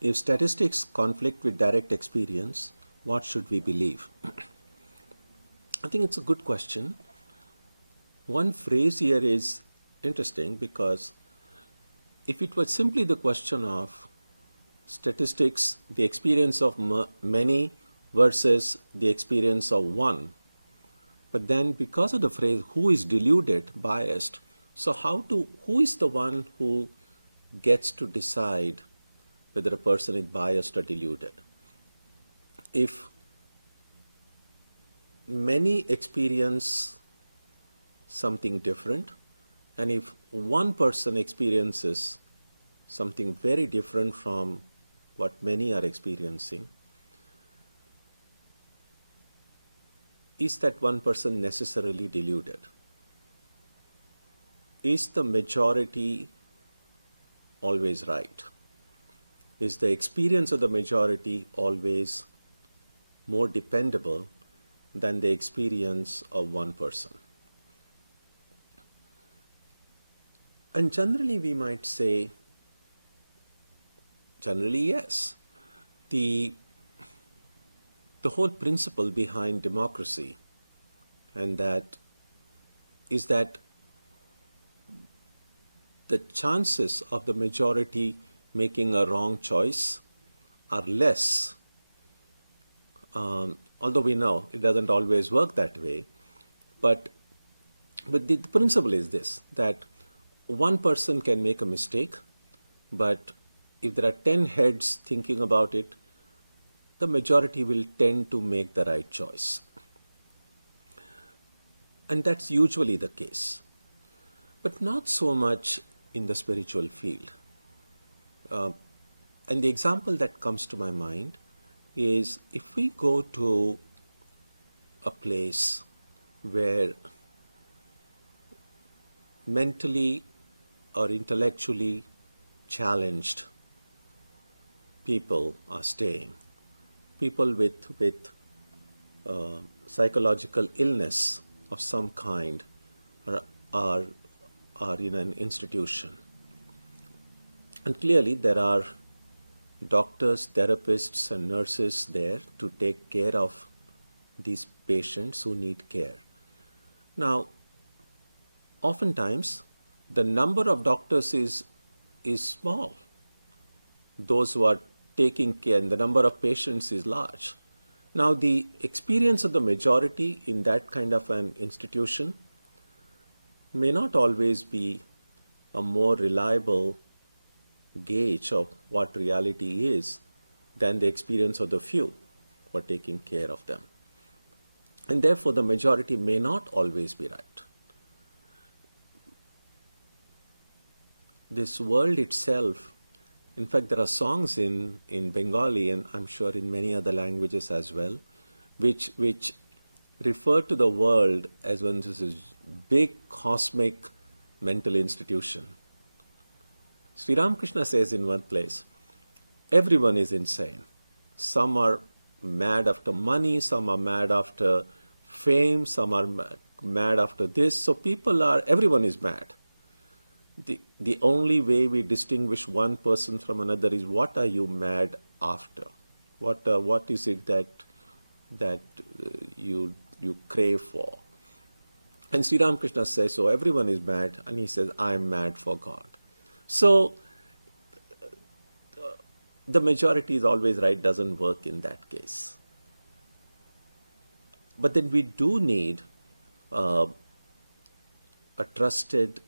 If statistics conflict with direct experience, what should we believe? I think it's a good question. One phrase here is interesting because if it was simply the question of statistics, the experience of many versus the experience of one, but then because of the phrase who is deluded, biased, so who is the one who gets to decide whether a person is biased or deluded? If many experience something different, and if one person experiences something very different from what many are experiencing, is that one person necessarily deluded? Is the majority always right? Is the experience of the majority always more dependable than the experience of one person? And generally we might say, generally yes. The whole principle behind democracy and that is that the chances of the majority making a wrong choice are less. Although we know it doesn't always work that way, but the principle is this, that one person can make a mistake, but if there are 10 heads thinking about it, the majority will tend to make the right choice. And that's usually the case. But not so much in the spiritual field. And the example that comes to my mind is if we go to a place where mentally or intellectually challenged people are staying, people with psychological illness of some kind are in an institution. And clearly there are doctors, therapists and nurses there to take care of these patients who need care. Now, oftentimes the number of doctors is small. Those who are taking care, and the number of patients is large. Now, the experience of the majority in that kind of an institution may not always be a more reliable gauge of what reality is than the experience of the few who are taking care of them. And therefore, the majority may not always be right. This world itself, in fact, there are songs in Bengali, and I'm sure in many other languages as well, which refer to the world as one this big cosmic mental institution Sri Ramakrishna says in one place, everyone is insane. Some are mad after money, some are mad after fame, some are mad after this. So everyone is mad. The only way we distinguish one person from another is, what are you mad after? What is it that you crave for? And Sri Ramakrishna says, so everyone is mad, and he says, I am mad for God. So the majority is always right doesn't work in that case. But then we do need a trusted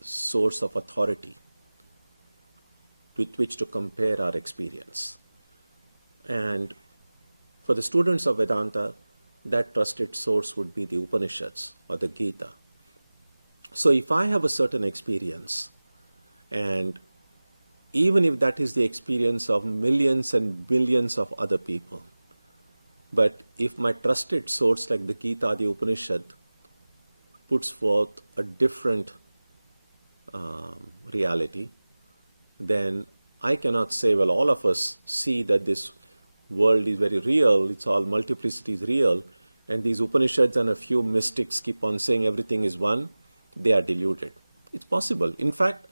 source of authority with which to compare our experience. And for the students of Vedanta, that trusted source would be the Upanishads or the Gita. So if I have a certain experience, and even if that is the experience of millions and billions of other people, but if my trusted source like the Gita, the Upanishad, puts forth a different reality, then I cannot say, well, all of us see that this world is very real, it's all multiplicity is real, and these Upanishads and a few mystics keep on saying everything is one. They are deluded. It's possible. In fact,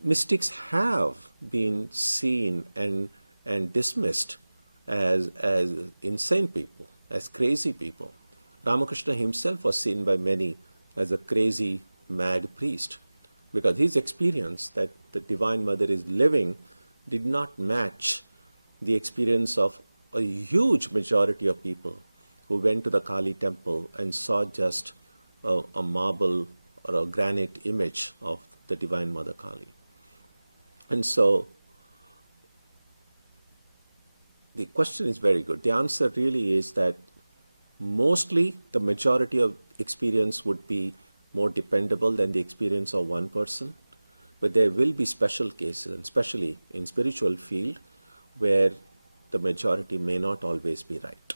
mystics have been seen and dismissed as insane people, as crazy people. Ramakrishna himself was seen by many as a crazy, mad priest, because his experience that the Divine Mother is living did not match the experience of a huge majority of people who went to the Kali temple and saw just a marble or a granite image of the Divine Mother Kali. And so the question is very good. The answer really is that mostly the majority of experience would be more dependable than the experience of one person. But there will be special cases, and especially in spiritual field, where the majority may not always be right.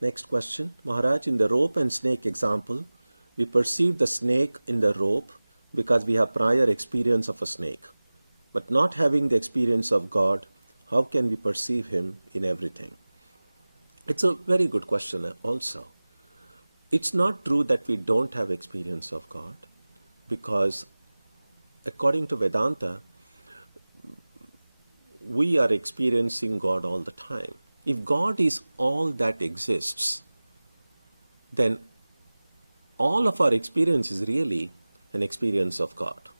Next question. Maharaj, in the rope and snake example, we perceive the snake in the rope because we have prior experience of a snake. But not having the experience of God, how can we perceive Him in everything? It's a very good question also. It's not true that we don't have experience of God, because according to Vedanta, we are experiencing God all the time. If God is all that exists, then all of our experience is really an experience of God.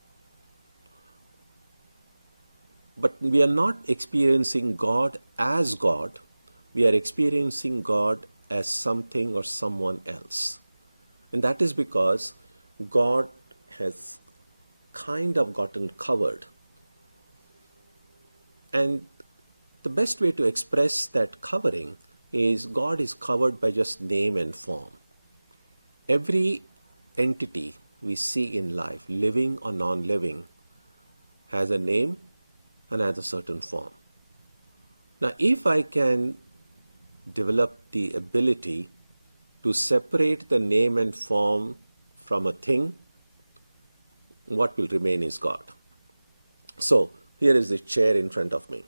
But we are not experiencing God as God. We are experiencing God as something or someone else. And that is because God has kind of gotten covered. And the best way to express that covering is God is covered by just name and form. Every entity we see in life, living or non-living, has a name and has a certain form. Now, if I can develop the ability to separate the name and form from a thing, what will remain is God. So, here is the chair in front of me.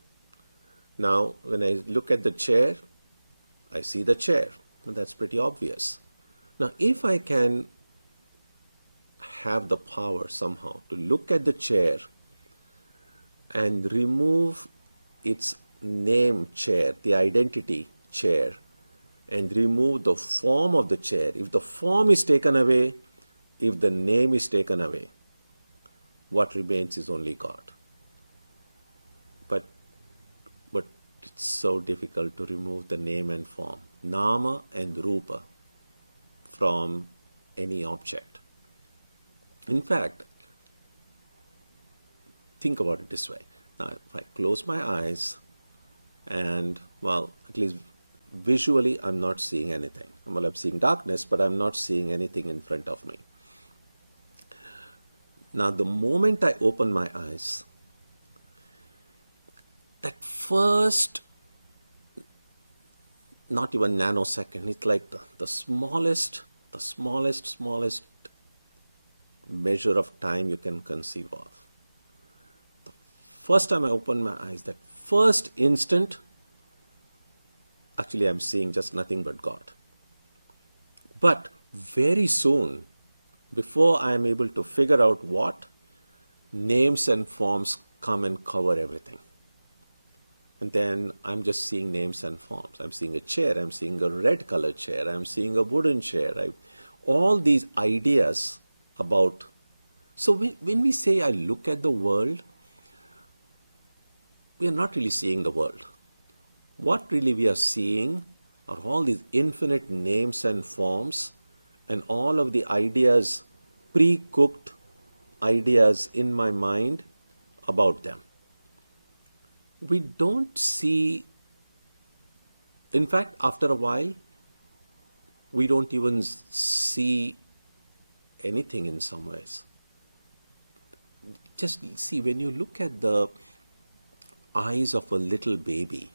Now, when I look at the chair, I see the chair. And that's pretty obvious. Now, if I can have the power somehow to look at the chair and remove its name chair, the identity chair, and remove the form of the chair, if the form is taken away, if the name is taken away, what remains is only God. But it's so difficult to remove the name and form, nama and rupa, from any object. In fact, think about it this way. Now, if I close my eyes and, well, at least visually, I'm not seeing anything. Well, I'm seeing darkness, but I'm not seeing anything in front of me. Now, the moment I open my eyes, that first, not even nanosecond, it's like the smallest measure of time you can conceive of. The first time I open my eyes, that first instant, actually I'm seeing just nothing but God. But very soon, before I am able to figure out what, names and forms come and cover everything. And then I'm just seeing names and forms. I'm seeing a chair, I'm seeing a red colored chair, I'm seeing a wooden chair. All these ideas about. So when we say I look at the world, we are not really seeing the world. What really we are seeing are all these infinite names and forms and all of the ideas, pre-cooked ideas in my mind about them. We don't see, in fact, after a while, we don't even see anything in some ways. Just see, when you look at the eyes of a little baby,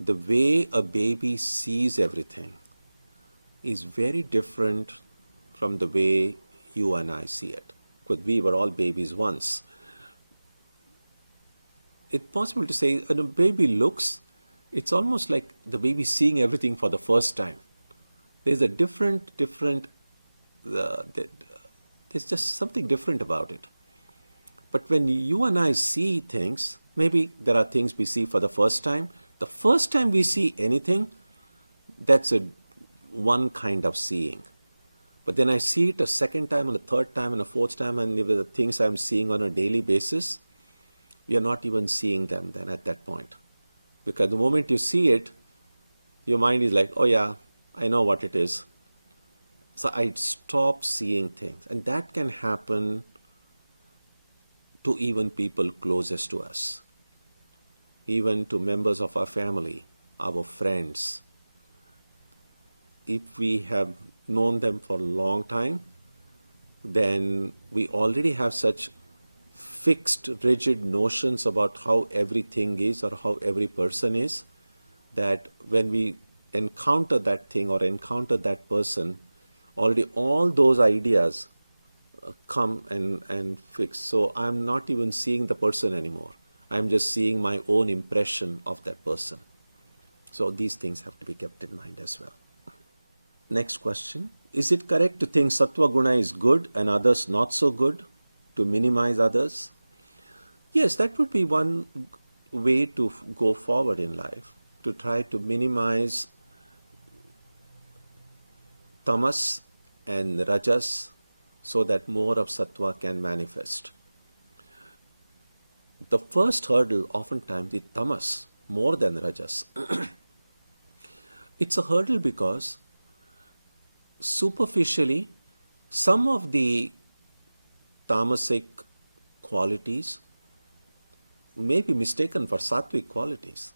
the way a baby sees everything is very different from the way you and I see it. Because we were all babies once. It's possible to say when a baby looks, it's almost like the baby seeing everything for the first time. There's a there's just something different about it. But when you and I see things, maybe there are things we see for the first time. The first time we see anything, that's one kind of seeing. But then I see it a second time and a third time and a fourth time, and even the things I'm seeing on a daily basis, we are not even seeing them then at that point. Because the moment you see it, your mind is like, oh yeah, I know what it is. So I stop seeing things. And that can happen to even people closest to us, even to members of our family, our friends. If we have known them for a long time, then we already have such fixed, rigid notions about how everything is or how every person is, that when we encounter that thing or encounter that person, already all those ideas come and fix. So I'm not even seeing the person anymore. I'm just seeing my own impression of that person. So these things have to be kept in mind as well. Next question. Is it correct to think Sattva Guna is good and others not so good, to minimize others? Yes, that would be one way to go forward in life, to try to minimize tamas and rajas so that more of sattva can manifest. The first hurdle oftentimes is tamas more than rajas. It's a hurdle because superficially some of the tamasic qualities may be mistaken for sattvic qualities.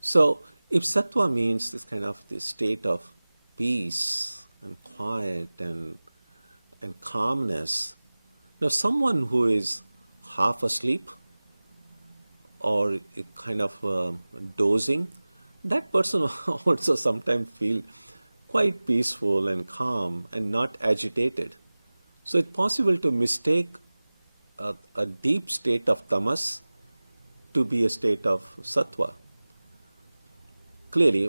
So if sattva means this kind of this state of peace and quiet and calmness, now someone who is half asleep or kind of dozing, that person also sometimes feel quite peaceful and calm and not agitated. So it's possible to mistake a deep state of tamas to be a state of sattva. Clearly,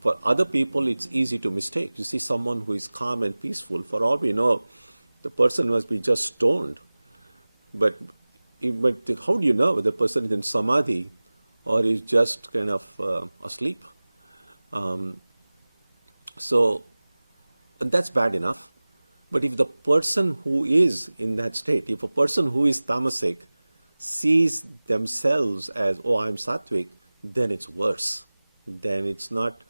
for other people, it's easy to mistake. You see someone who is calm and peaceful, for all we know, the person must be just stoned. But how do you know whether the person is in samadhi or is just kind of asleep? So that's bad enough. But if the person who is in that state, if a person who is tamasic sees themselves as, oh, I'm sattvic, then it's worse. Then it's not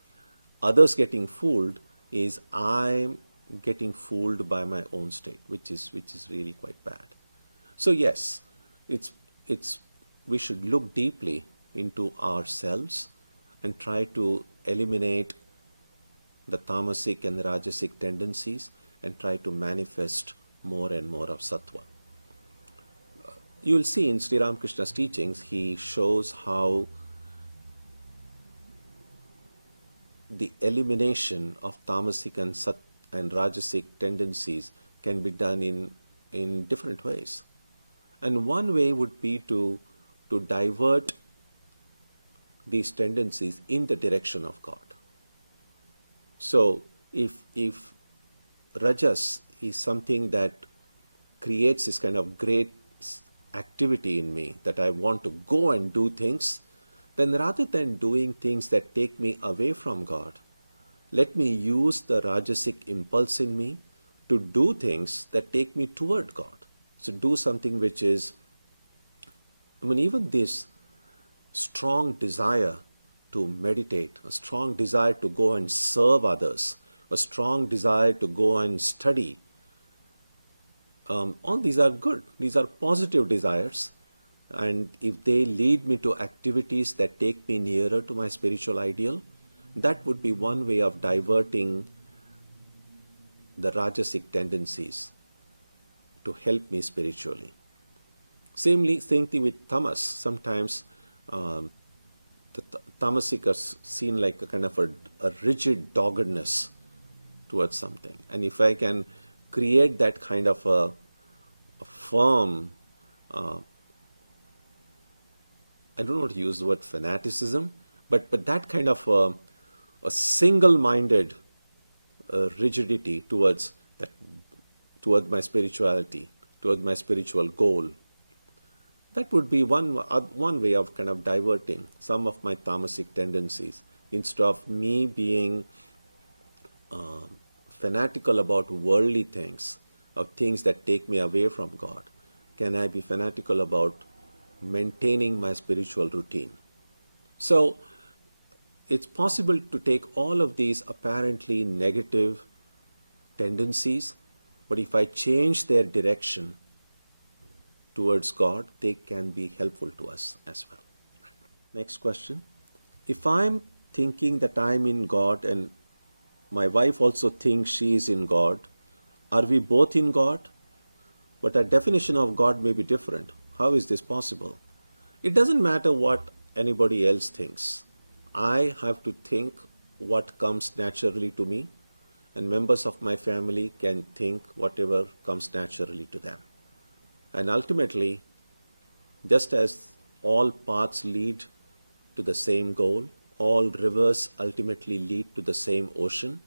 others getting fooled, is I'm getting fooled by my own state, which is really quite bad. So yes, we should look deeply into ourselves and try to eliminate the tamasic and the rajasic tendencies and try to manifest more and more of sattva. You'll see in Sri Ramakrishna's teachings, he shows how the elimination of tamasic and rajasic tendencies can be done in different ways. And one way would be to divert these tendencies in the direction of God. So if rajas is something that creates this kind of great activity in me, that I want to go and do things, then rather than doing things that take me away from God, let me use the rajasic impulse in me to do things that take me toward God. So do something which is, even this strong desire to meditate, a strong desire to go and serve others, a strong desire to go and study, all these are good. These are positive desires. And if they lead me to activities that take me nearer to my spiritual ideal, that would be one way of diverting the rajasic tendencies to help me spiritually. Same thing with tamas. Sometimes the tamasic are seen like a kind of a rigid doggedness towards something. And if I can create that kind of a firm, I don't want to use the word fanaticism, but that kind of a single-minded rigidity towards my spirituality, towards my spiritual goal, that would be one way of kind of diverting some of my tamasic tendencies. Instead of me being fanatical about worldly things, or things that take me away from God, can I be fanatical about maintaining my spiritual routine? So it's possible to take all of these apparently negative tendencies, but if I change their direction towards God, they can be helpful to us as well. Next question. If I'm thinking that I'm in God and my wife also thinks she is in God, are we both in God? But our definition of God may be different. How is this possible? It doesn't matter what anybody else thinks. I have to think what comes naturally to me, and members of my family can think whatever comes naturally to them. And ultimately, just as all paths lead to the same goal, all rivers ultimately lead to the same ocean,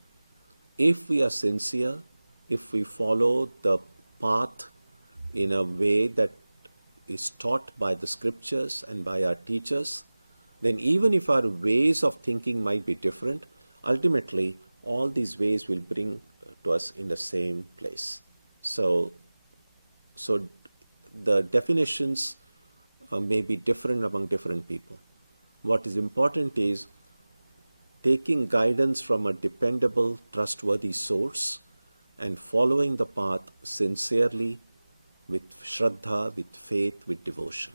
if we are sincere, if we follow the path in a way that is taught by the scriptures and by our teachers, then even if our ways of thinking might be different, ultimately all these ways will bring to us in the same place. So the definitions may be different among different people. What is important is taking guidance from a dependable, trustworthy source and following the path sincerely, with Shraddha, with faith, with devotion.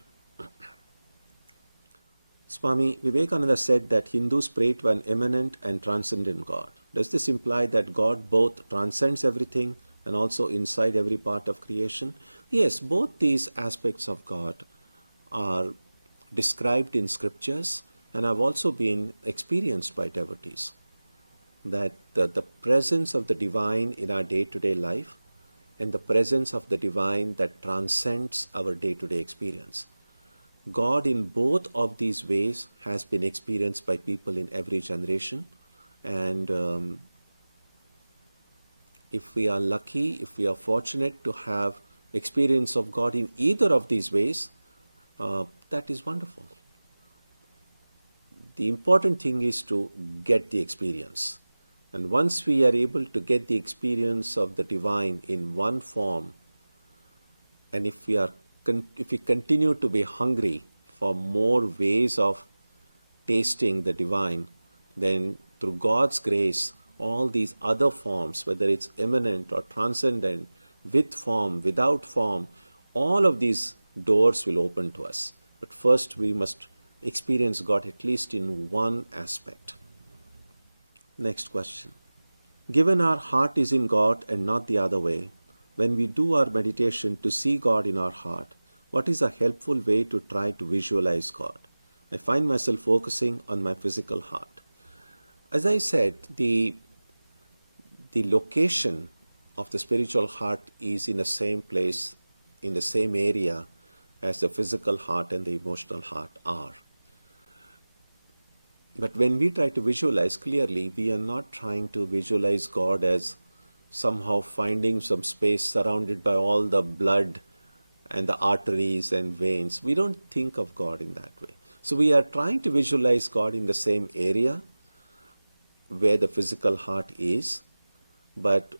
Swami Vivekananda said that Hindus pray to an immanent and transcendent God. Does this imply that God both transcends everything and also inside every part of creation? Yes, both these aspects of God are described in scriptures and have also been experienced by devotees. That the presence of the divine in our day-to-day life and the presence of the divine that transcends our day-to-day experience. God in both of these ways has been experienced by people in every generation, and if we are lucky, if we are fortunate to have experience of God in either of these ways, that is wonderful. The important thing is to get the experience. And once we are able to get the experience of the divine in one form, and if we continue to be hungry for more ways of tasting the divine, then through God's grace, all these other forms, whether it's immanent or transcendent, with form, without form, all of these doors will open to us. But first we must experience God at least in one aspect. Next question. Given our heart is in God and not the other way, when we do our meditation to see God in our heart, what is a helpful way to try to visualize God? I find myself focusing on my physical heart. As I said, the location of the spiritual heart is in the same place, in the same area, as the physical heart and the emotional heart are. But when we try to visualize clearly, we are not trying to visualize God as somehow finding some space surrounded by all the blood and the arteries and veins. We don't think of God in that way. So we are trying to visualize God in the same area where the physical heart is, but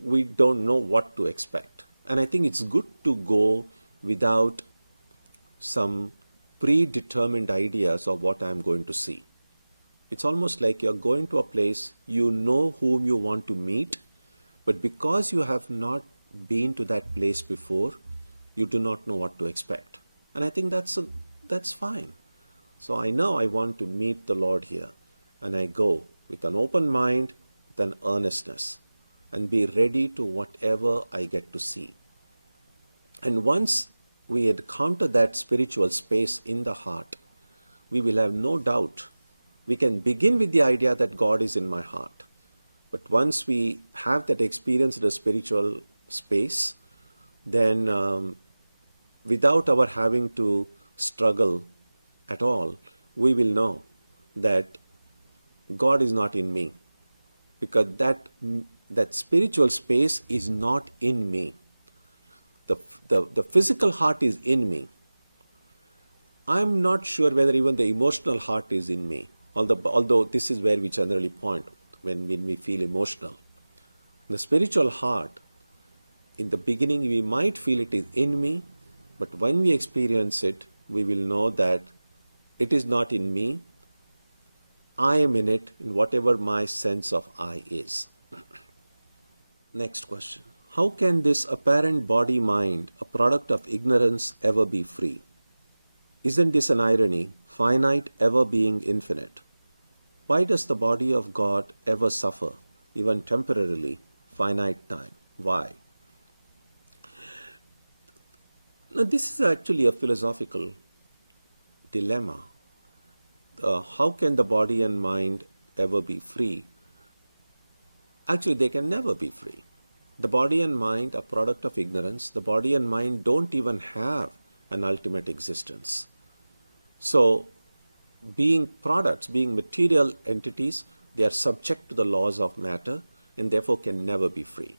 we don't know what to expect. And I think it's good to go without some predetermined ideas of what I'm going to see. It's almost like you're going to a place, you know whom you want to meet, but because you have not been to that place before, you do not know what to expect. And I think that's fine. So I know I want to meet the Lord here, and I go with an open mind, with an earnestness, and be ready to whatever I get to see. And once we encounter that spiritual space in the heart, we will have no doubt. We can begin with the idea that God is in my heart. But once we have that experience in the spiritual space, then without our having to struggle at all, we will know that God is not in me, because that spiritual space is not in me. The physical heart is in me. I'm not sure whether even the emotional heart is in me, although this is where we generally point when we feel emotional. The spiritual heart, in the beginning we might feel it is in me, but when we experience it, we will know that it is not in me. I am in it, in whatever my sense of I is. Next question. How can this apparent body-mind, a product of ignorance, ever be free? Isn't this an irony, finite ever being infinite? Why does the body of God ever suffer, even temporarily, finite time? Why? Now, this is actually a philosophical dilemma. How can the body and mind ever be free? Actually, they can never be free. The body and mind are product of ignorance. The body and mind don't even have an ultimate existence. So, being products, being material entities, they are subject to the laws of matter and therefore can never be free.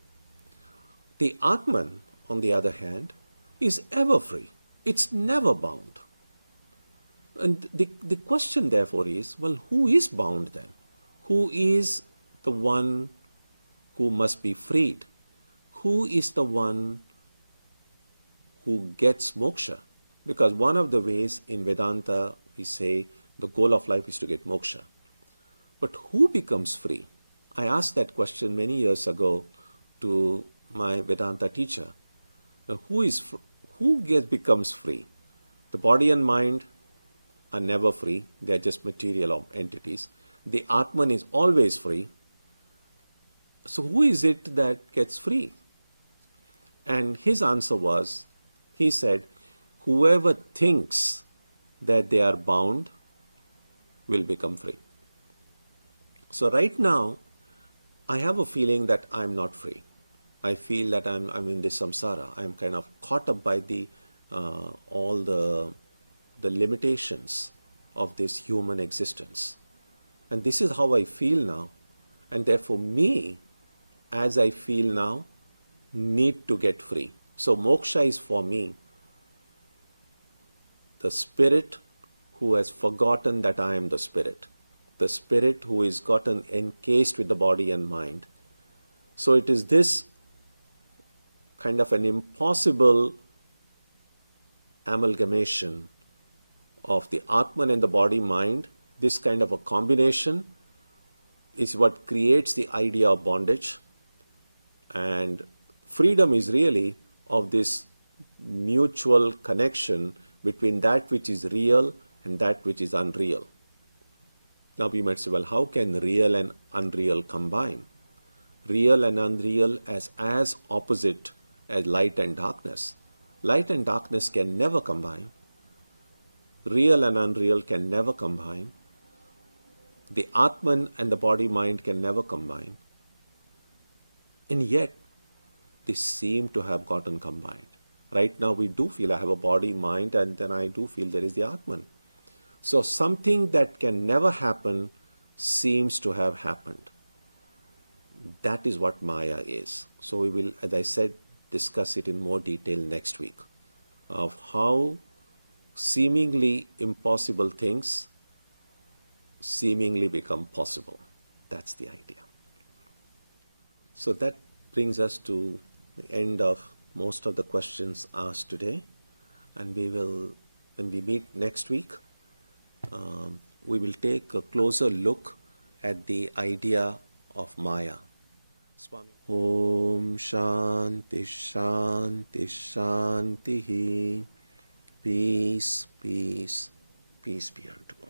The Atman, on the other hand, is ever free. It's never bound. And the question therefore is, well, who is bound then? Who is the one who must be freed? Who is the one who gets moksha? Because one of the ways in Vedanta we say the goal of life is to get moksha. But who becomes free? I asked that question many years ago to my Vedanta teacher. Now, who becomes free? The body and mind are never free. They are just material entities. The Atman is always free. So who is it that gets free? And his answer was, he said, whoever thinks that they are bound will become free. So right now, I have a feeling that I'm not free. I feel that I'm in this samsara. I'm kind of caught up by all the limitations of this human existence. And this is how I feel now. And therefore me, as I feel now, need to get free. So moksha is for me the spirit who has forgotten that I am the spirit who is gotten encased with the body and mind. So it is this kind of an impossible amalgamation of the Atman and the body-mind. This kind of a combination is what creates the idea of bondage. And freedom is really of this mutual connection between that which is real and that which is unreal. Now we might say, well, how can real and unreal combine? Real and unreal as opposite as light and darkness. Light and darkness can never combine. Real and unreal can never combine. The Atman and the body-mind can never combine. And yet, they seem to have gotten combined. Right now we do feel I have a body, mind, and then I do feel there is the Atman. So something that can never happen seems to have happened. That is what Maya is. So we will, as I said, discuss it in more detail next week of how seemingly impossible things seemingly become possible. That's the idea. So that brings us to the end of most of the questions asked today. And we will, when we meet next week, we will take a closer look at the idea of Maya. Swami. Om Shanti Shanti Shanti. Peace, peace, peace be unto all.